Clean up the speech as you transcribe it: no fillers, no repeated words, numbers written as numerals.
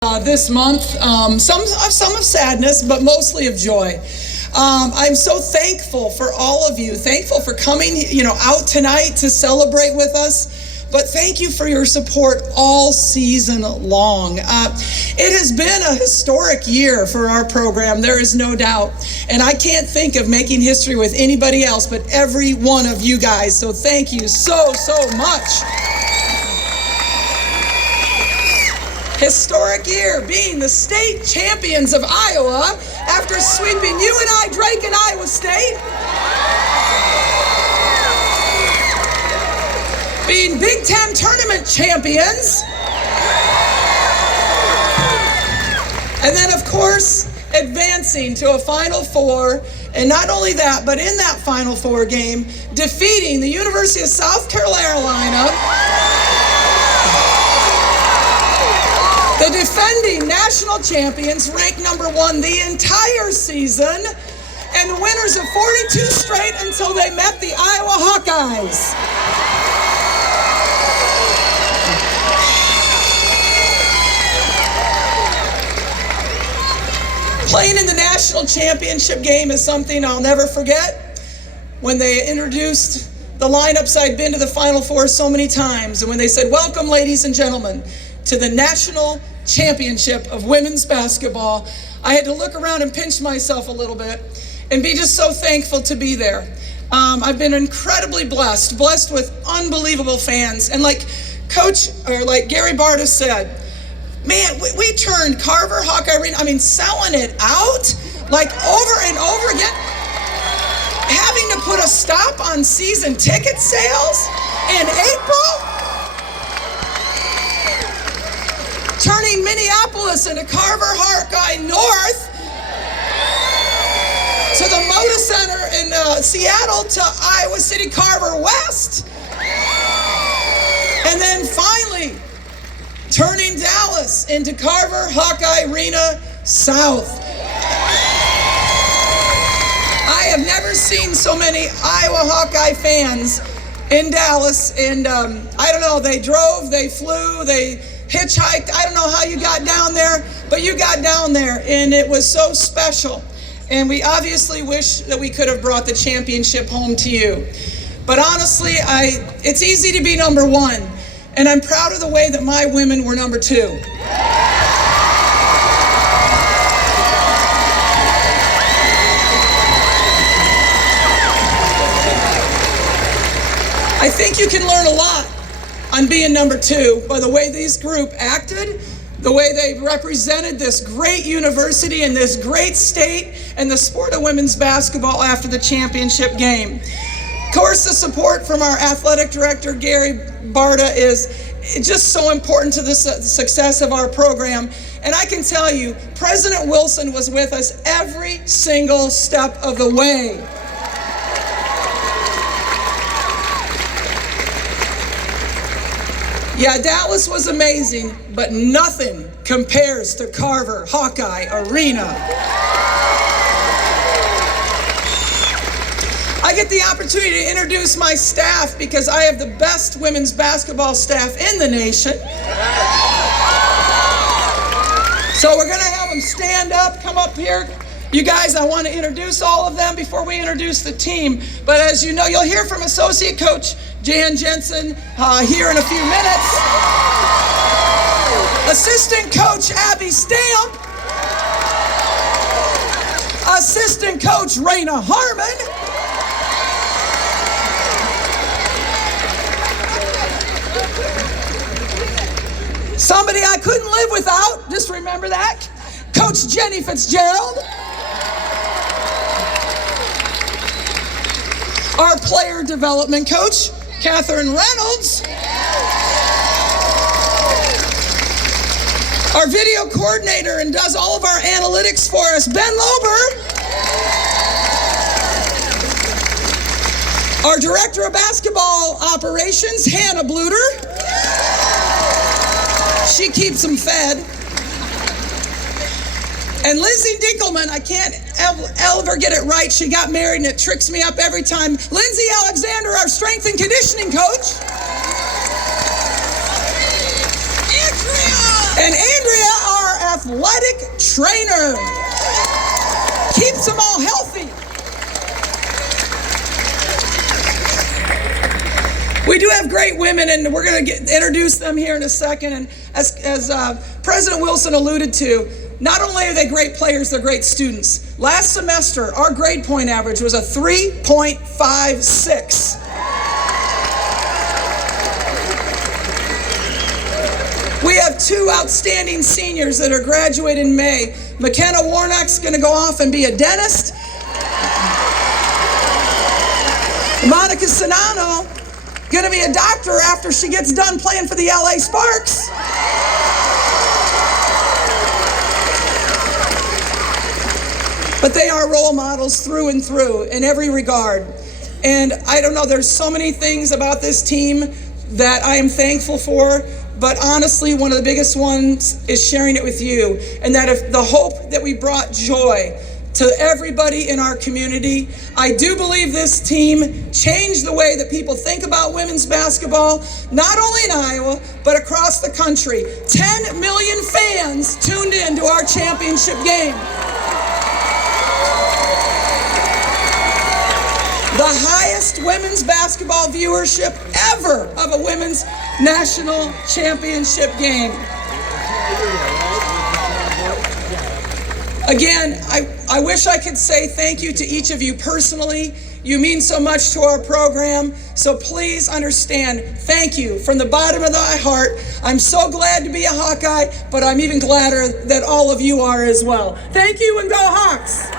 This month, some of sadness, but mostly of joy. I'm so thankful for all of you, thankful for coming, out tonight to celebrate with us. But thank you for your support all season long. It has been a historic year for our program, there is no doubt. And I can't think of making history with anybody else but every one of you guys. So thank you so much. Historic year, being the state champions of Iowa after sweeping UNI Drake and Iowa State. Being Big Ten tournament champions. And then, of course, advancing to a Final Four. And not only that, but in that Final Four game, defeating the University of South Carolina, the defending national champions, ranked number 1 the entire season, and the winners of 42 straight until they met the Iowa Hawkeyes. Playing in the national championship game is something I'll never forget. When they introduced the lineups, I'd been to the Final Four so many times, and when they said, "Welcome, ladies and gentlemen, to the National Championship of Women's Basketball," I had to look around and pinch myself a little bit and be just so thankful to be there. I've been incredibly blessed with unbelievable fans. And like Gary Barta said, man, we turned Carver Hawkeye Arena, selling it out like over and over again, having to put a stop on season ticket sales in April, turning Minneapolis into Carver Hawkeye North, to the Moda Center in Seattle, to Iowa City Carver West, and then finally turning Dallas into Carver Hawkeye Arena South. I have never seen so many Iowa Hawkeye fans in Dallas, and I don't know, they drove, they flew, they hitchhiked. I don't know how you got down there, but you got down there, and it was so special. And we obviously wish that we could have brought the championship home to you. But honestly, it's easy to be number 1, and I'm proud of the way that my women were number 2. I think you can learn a lot on being number 2 by the way this group acted, the way they represented this great university and this great state and the sport of women's basketball after the championship game. Of course, the support from our athletic director, Gary Barta, is just so important to the success of our program. And I can tell you, President Wilson was with us every single step of the way. Yeah, Dallas was amazing, but nothing compares to Carver Hawkeye Arena. I get the opportunity to introduce my staff because I have the best women's basketball staff in the nation. So we're gonna have them stand up, come up here. You guys, I want to introduce all of them before we introduce the team. But as you know, you'll hear from Associate Coach Jan Jensen here in a few minutes. Assistant Coach Abby Stamp. Assistant Coach Raina Harmon. Somebody I couldn't live without, just remember that, Coach Jenny Fitzgerald. Our player development coach, Catherine Reynolds. Our video coordinator and does all of our analytics for us, Ben Lober. Our director of basketball operations, Hannah Bluder. She keeps them fed. And Lindsay Dinkelman, I can't ever get it right. She got married and it tricks me up every time. Lindsay Alexander, our strength and conditioning coach. And Andrea, our athletic trainer. Keeps them all healthy. We do have great women, and we're going to introduce them here in a second. And as President Wilson alluded to, not only are they great players, they're great students. Last semester, our grade point average was a 3.56. We have two outstanding seniors that are graduating in May. McKenna Warnock's going to go off and be a dentist. Monica Sinano going to be a doctor after she gets done playing for the LA Sparks. But they are role models through and through in every regard. And I don't know, there's so many things about this team that I am thankful for. But honestly, one of the biggest ones is sharing it with you. And that if the hope that we brought joy to everybody in our community, I do believe this team changed the way that people think about women's basketball, not only in Iowa, but across the country. 10 million fans tuned in to our championship game. The highest women's basketball viewership ever of a women's national championship game. Again, I wish I could say thank you to each of you personally. You mean so much to our program, so please understand, thank you from the bottom of my heart. I'm so glad to be a Hawkeye, but I'm even gladder that all of you are as well. Thank you, and go Hawks!